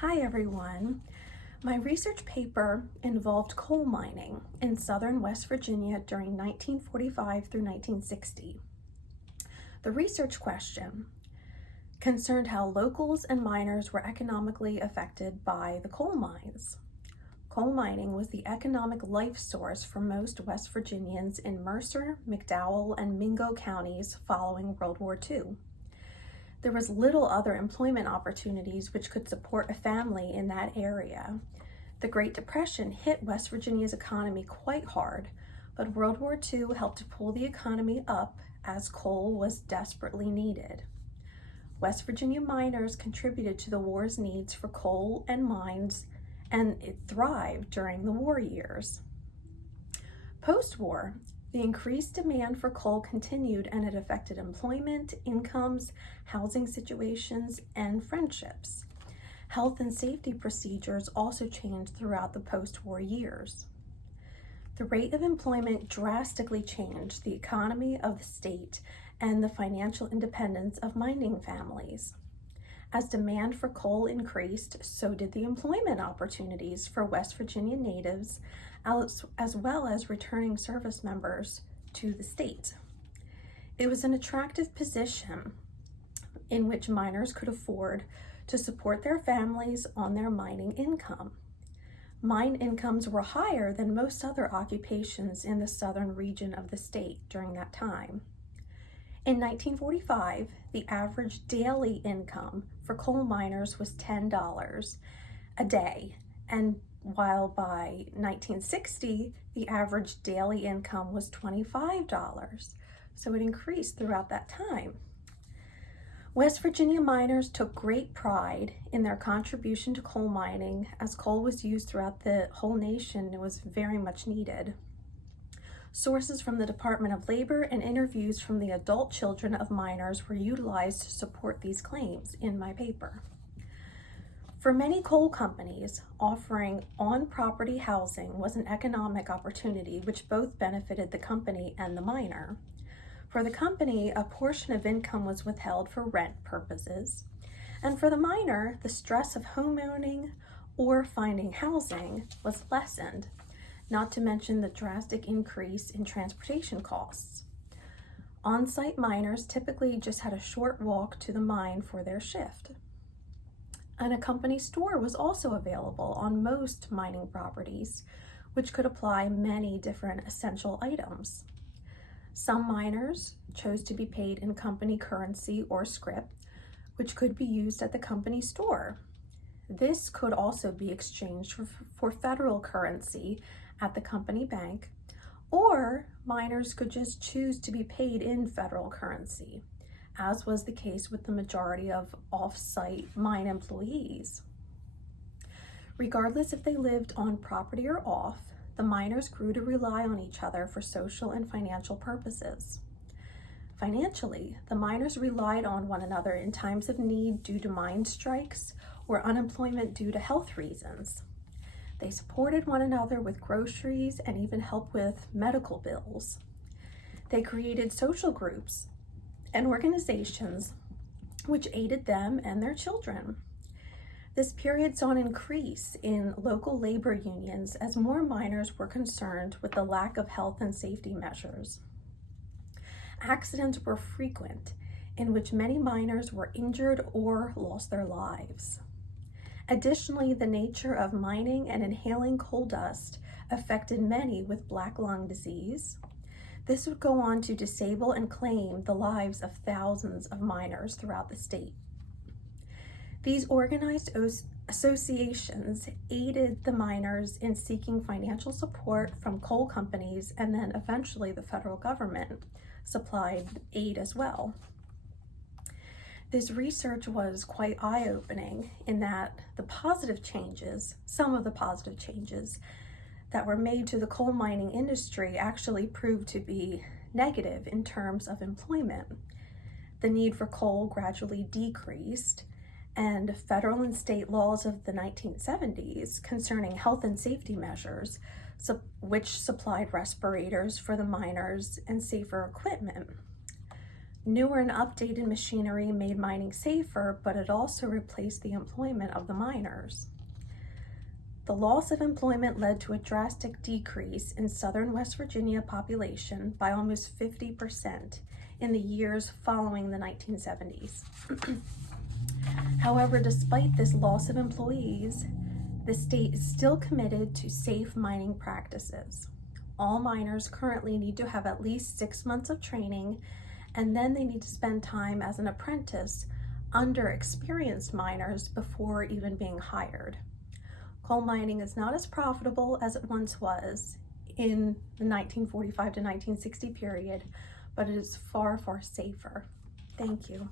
Hi everyone. My research paper involved coal mining in southern West Virginia during 1945 through 1960. The research question concerned how locals and miners were economically affected by the coal mines. Coal mining was the economic life source for most West Virginians in Mercer, McDowell, and Mingo counties following World War II. There was little other employment opportunities which could support a family in that area. The Great Depression hit West Virginia's economy quite hard, but World War II helped to pull the economy up as coal was desperately needed. West Virginia miners contributed to the war's needs for coal and mines, and it thrived during the war years. Post-war, the increased demand for coal continued, and it affected employment, incomes, housing situations, and friendships. Health and safety procedures also changed throughout the post-war years. The rate of employment drastically changed the economy of the state and the financial independence of mining families. As demand for coal increased, so did the employment opportunities for West Virginia natives, as well as returning service members to the state. It was an attractive position in which miners could afford to support their families on their mining income. Mine incomes were higher than most other occupations in the southern region of the state during that time. In 1945, the average daily income for coal miners was $10 a day, and while by 1960, the average daily income was $25, so it increased throughout that time. West Virginia miners took great pride in their contribution to coal mining, as coal was used throughout the whole nation and was very much needed. Sources from the Department of Labor and interviews from the adult children of miners were utilized to support these claims in my paper. For many coal companies, offering on-property housing was an economic opportunity which both benefited the company and the miner. For the company, a portion of income was withheld for rent purposes, and for the miner, the stress of homeowning or finding housing was lessened, not to mention the drastic increase in transportation costs. On-site miners typically just had a short walk to the mine for their shift. And a company store was also available on most mining properties, which could apply many different essential items. Some miners chose to be paid in company currency or scrip, which could be used at the company store. This could also be exchanged for federal currency at the company bank, or miners could just choose to be paid in federal currency, as was the case with the majority of off-site mine employees. Regardless if they lived on property or off, the miners grew to rely on each other for social and financial purposes. Financially, the miners relied on one another in times of need due to mine strikes or unemployment due to health reasons. They supported one another with groceries and even help with medical bills. They created social groups and organizations which aided them and their children. This period saw an increase in local labor unions as more miners were concerned with the lack of health and safety measures. Accidents were frequent, in which many miners were injured or lost their lives. Additionally, the nature of mining and inhaling coal dust affected many with black lung disease. This would go on to disable and claim the lives of thousands of miners throughout the state. These organized associations aided the miners in seeking financial support from coal companies, and then eventually the federal government supplied aid as well. This research was quite eye-opening in that some of the positive changes that were made to the coal mining industry actually proved to be negative in terms of employment. The need for coal gradually decreased, and federal and state laws of the 1970s concerning health and safety measures, which supplied respirators for the miners and safer equipment. Newer and updated machinery made mining safer, but it also replaced the employment of the miners. The loss of employment led to a drastic decrease in southern West Virginia population by almost 50% in the years following the 1970s. However, despite this loss of employees, the state is still committed to safe mining practices. All miners currently need to have at least 6 months of training, and then they need to spend time as an apprentice under experienced miners before even being hired. Coal mining is not as profitable as it once was in the 1945 to 1960 period, but it is far, far safer. Thank you.